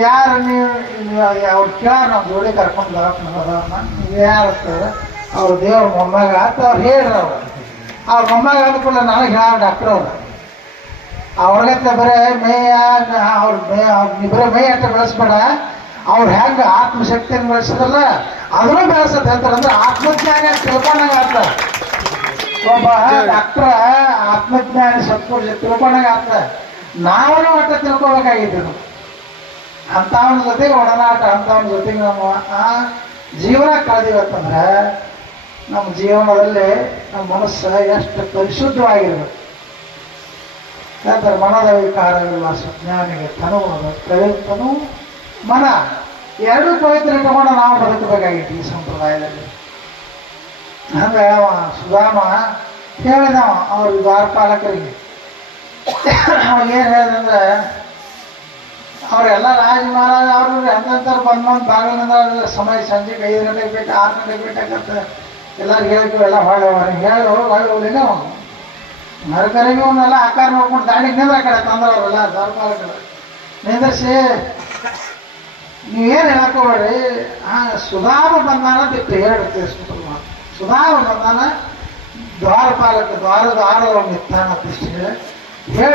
ಯಾರು ನೀವು ಅವ್ರು ಕೇಳಾರ ನಾವು ಜೋಡಿ ಕರ್ಕೊಂಡು ದವಾಖಾನೆ ಯಾರು ಅವ್ರ ದೇವ್ರ ಮೊಮ್ಮಗ ಅಂತ ಅವ್ರು ಹೇಳ್ರಿ ಅವ್ರು ಅವ್ರ ಮೊಮ್ಮಗ ಅಂದ್ಕೂಡಲೇ ನನಗೆ ಹೇಳ ಡಾಕ್ಟರ್ ಅವ್ರು? ಅವ್ರಿಗಂತ ಬರೇ ಮೇಯ ಅವ್ರ ಮೇ, ಅವ್ರ ಬರೇ ಮೇಯ ಅಂತ ಬೆಳೆಸ್ಬೇಡ. ಅವ್ರು ಹೆಂಗೆ ಆತ್ಮಶಕ್ತಿಯನ್ನು ಬೆಳೆಸಿದ್ರಲ್ಲ, ಅದನ್ನು ಬೆಳೆಸತ್ತೆ ಅಂತಾರೆ. ಅಂದ್ರೆ ಆತ್ಮಜ್ಞಾನ ತಿಳ್ಕೊಂಡಂಗೆ ಅಂತ ಒಬ್ಬ ಡಾಕ್ಟ್ರ ಆತ್ಮಜ್ಞಾನ ಸತ್ಪುರುಷ ತಿಳ್ಕೊಂಡಾಗ ಆತ ನಾವು ಒಟ್ಟ ತಿಳ್ಕೊಬೇಕಾಗಿತ್ತು ನಾವು ಅಂಥವನ ಜೊತೆಗೆ ಒಡನಾಟ ಅಂಥವನ ಜೊತೆಗೆ ನಮ್ಮ, ಆ ಜೀವನ ಕಳೆದಿವತ್ತಂದ್ರೆ ನಮ್ಮ ಜೀವನದಲ್ಲಿ ನಮ್ಮ ಮನಸ್ಸು ಎಷ್ಟು ಪರಿಶುದ್ಧವಾಗಿರ್ಬೇಕು. ಯಾಕಂದ್ರೆ ಮನದ ವಿಕಾರವಿಲ್ಲ, ಸುಜ್ಞಾನಿಗೆ ತನು ತನು ಮನ. ಎರಡೂ ಪವಿತ್ರ ಇಟ್ಟುಕೊಂಡು ನಾವು ಬದುಕಬೇಕಾಗಿತ್ತು ಈ ಸಂಪ್ರದಾಯದಲ್ಲಿ. ಹಂಗ ಸುಧಾಮ ಹೇಳಿದವ, ಅವ್ರ ದ್ವಾರಪಾಲಕರಿಗೆ. ಅವಾಗ ಹೇಳಿದ್ರೆ, ಅವರೆಲ್ಲ ರಾಜ ಮಹಾರಾಜ, ಅವರು ಎಂತೆಂಥವ್ರು ಬಂದು ಬಾಗಿಲಿಂದ ಸಮಯ ಸಂಜೆಗೆ ಐದು ಗಂಟೆಗೆ ಬೇಕು, ಆರು ಗಂಟೆಗೆ ಬೇಕಾಗತ್ತೆ ಎಲ್ಲರೂ ಹೇಳ್ತೀವಿ ಎಲ್ಲ ಹೊಳ್ಳಿ ಅವ್ರಿಗೆ ಹೇಳಿ ಹೊಳ್ಳಿ ಹೋಗ್ಲಿಲ್ಲ ಅವನು ಮರಕರಿಗೆ ಅವನ್ನೆಲ್ಲ ಆಕಾರ ನೋಡ್ಕೊಂಡು ದಾಡಿಗೆ ನಿಂದ್ರ ಕಡೆ, ತಂದ್ರೆ ಅವರೆಲ್ಲ ಕಡೆ ನಿಂದ್ರಿಸಿ ನೀವೇನು ಹೇಳಕೋಬೇಡಿ ಹಾ ಸುಧಾಮ ಬಂದಾನ ಬಿಟ್ಟು ಹೇಳಿ ತಿಳಿಸ್ಬಿಟ್ರು ಸುಧಾಮ ಬಂದಾನ, ದ್ವಾರಪಾಲಕ, ದ್ವಾರದ ದ್ವಾರ ನಿತ್ತಾನ ಹೇಳಿ ಹೇಳ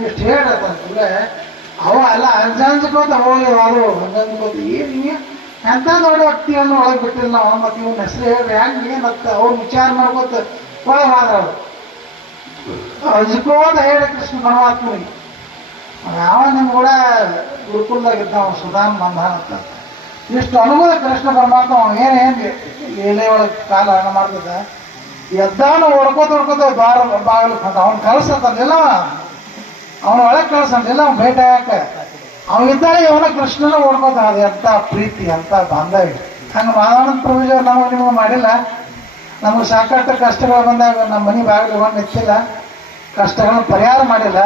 ಇಷ್ಟು ಹೇಳತ್ತಂತಂದ್ರೆ ಅವ ಎಲ್ಲ ಅಂಜಾಂಜ್ಕೋತ ಹೋಗಿ ಅದು ಅಂಜಾಂಜ್ಕೋತ ಏನು ಎಂತ ದೊಡ್ಡ ವ್ಯಕ್ತಿಯನ್ನು ಒಳಗೆ ಬಿಟ್ಟಿಲ್ಲ ನಾವು? ಮತ್ತೆ ಇವನ ಹೆಸರು ಹೇಳಿ ಹೆಂಗೆ ಏನತ್ತ ಅವ್ರು ವಿಚಾರ ಮಾಡ್ಕೋತ ಒಳಗೆ ಹೋದ್ರ ಹೇಳಿ ಕೃಷ್ಣ ಪರಮಾತ್ಮನಿಗೆ, ಯಾವ ನಿಮ್ ಕೂಡ ಗುರುಕುಲ್ದಾಗಿದ್ದ ಅವನು ಸುಧಾಮ್ ಬಂಧಾನ ಅಂತ. ಇಷ್ಟು ಅನುಭವ ಕೃಷ್ಣ ಪರಮಾತ್ಮ ಅವ ಏನ್ ಏನ್ ಒಳಗೆ ಕಾಲ ಹಣ ಮಾಡ್ತದ ಎದ್ದಾನು ಹೊಡ್ಕೋತ ಹೊಡ್ಕೋತ ದ್ವಾರ ಬಾಗಿಲು ಅವ್ನು ಕಳ್ಸತ್ತಲ್ಲ ಅವನ ಒಳಗೆ ಕಳ್ಸಂದಿಲ್ಲ ಅವ್ನು ಭೇಟ ಯಾಕ ಅವನಿದ್ದಾನೆ ಇವನ ಕೃಷ್ಣನ ಓಡ್ಕೋತ ಅದು ಎಂತ ಪ್ರೀತಿ, ಎಂತ ಬಾಂಧವ್ಯ ಹಂಗೆ ಮಾನವನ ಪ್ರಭುಜ ನಮಗೆ ನಿಮಗೆ ಮಾಡಿಲ್ಲ. ನಮಗೆ ಸಾಕಷ್ಟು ಕಷ್ಟಗಳು ಬಂದಾಗ ನಮ್ಮ ಮನೆ ಬಾಗಿಲು ಬಂದು ನಿಂತಿಲ್ಲ. ಕಷ್ಟಗಳನ್ನ ಪರಿಹಾರ ಮಾಡಿಲ್ಲ.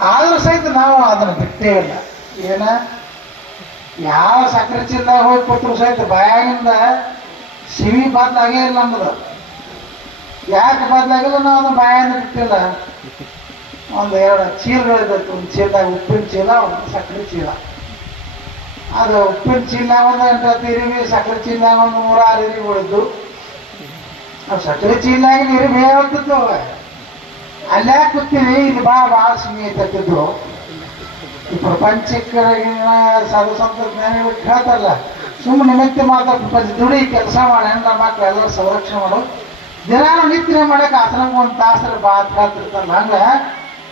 ಆದರೂ ಸಹಿತ ನಾವು ಅದನ್ನು ಬಿಟ್ಟೇ ಇಲ್ಲ. ಏನ? ಯಾವ ಸಕ್ಕರೆ ಚಿಂದ ಹೋಗಿ ಕೊಟ್ಟರು ಸಹಿತ ಭಯಾಗಿಂದ ಸಿವಿ ಬಂದಾಗೇ ಇಲ್ಲ ನಮ್ಮದು ಯಾಕೆ ಬದಲಾಗಿಲ್ಲ? ನಾವು ಅದನ್ನ ಮಾಯನ್ನು ಬಿಟ್ಟಿಲ್ಲ. ಒಂದು ಎರಡು ಚೀಲಗಳಿದ್ದತ್ತು ಒಂದು ಚೀಲದಾಗ ಉಪ್ಪಿನ ಚೀಲ, ಒಂದು ಸಕ್ಕರೆ ಚೀಲ. ಅದು ಉಪ್ಪಿನ ಚೀಲ ಒಂದು ಎಂಟತ್ತು ಸಕ್ಕರೆ ಚೀಲ ಒಂದು ನೂರಾರು ಇರಿ ಉಳಿದ್ದು ಅವು ಸಕ್ಕರೆ ಚೀಲದಾಗ ನೀರು ಬೇಯ್ತಿತ್ತು ಅಲ್ಲೇ ಕೂತೀವಿ. ಇದು ಬಾ ಭಾಳ ಸ್ನೇಹಿತಿದ್ರು ಈ ಪ್ರಪಂಚಕ್ಕೆ ಸಾಧು ಸಂತ ಹೇಳ್ತಾರಲ್ಲ ಸುಮ್ಮನೆ ನಿಮಿತ್ತ ಮಾತ್ರ ಪ್ರಪಂಚ ದುಡಿ ಕೆಲಸ ಮಾಡಿ, ಹೆಣ್ಣ ಮಕ್ಕಳು ಎಲ್ಲರೂ ಸಂರಕ್ಷಣೆ ಮಾಡು. ದಿನಾನು ನಿತ್ಯ ಮಾಡಕ್ಕೆ ಆಸನ ಒಂದು ತಾಸರ ಬಾತ್ ಕಾತಿರ್ತಾನ ಹಂಗ?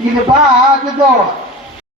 ಇಲ್ಲಿ ಬಾ ಹಾಕಿದ್ದವು